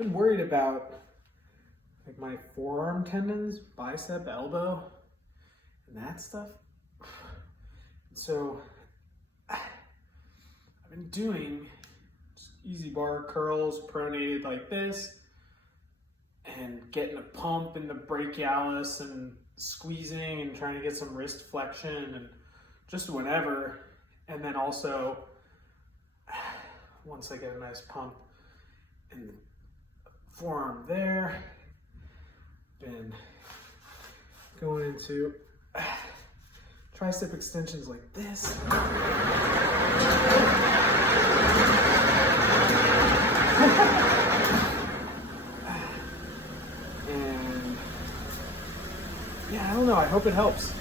been worried about like my forearm tendons, bicep, elbow, and that stuff. So I've been doing just easy bar curls, pronated like this, and getting a pump in the brachialis and squeezing and trying to get some wrist flexion and just whenever. And then also, once I get a nice pump in the forearm there, been going into tricep extensions like this. And yeah, I don't know, I hope it helps.